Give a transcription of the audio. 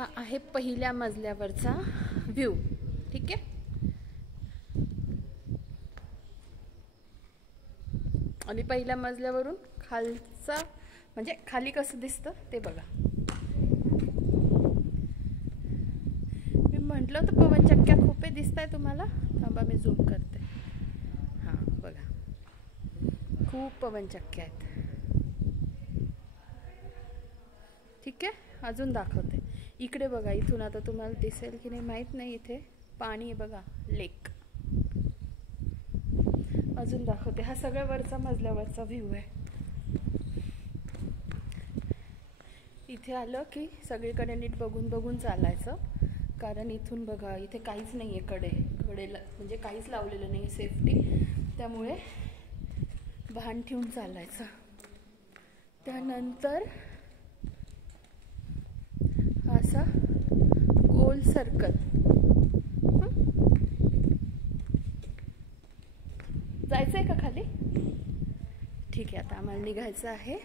हा आहे पहिल्या मजल्यावरचा व्ह्यू. ठीक आहे. आणि पहिल्या मजल्यावरून खालचा म्हणजे खाली कसं दिसतं ते बघा. मी म्हटलं होतं पवनचक्क्या खूप दिसत आहे तुम्हाला. थांबा मी झूम करते. हां बघा, खूप पवनचक्क्या आहेत. ठीक आहे, अजून दाखवते. इकडे बघा, इथून आता तुम्हाला दिसेल की नाही माहीत नाही. इथे पाणी आहे बघा, लेक. अजून दाखवते. हा सगळ्या वरचा मजल्यावरचा व्ह्यू आहे. इथे आलं की सगळीकडे नीट बघून बघून चालायचं, कारण इथून बघा इथे काहीच नाही आहे. कडेला म्हणजे काहीच लावलेलं नाही सेफ्टी, त्यामुळे भान ठेवून चालायचं. त्यानंतर असा गोल सर्कल. जायचं आहे का खाली? ठीक आहे, आता आम्हाला निघायचं आहे.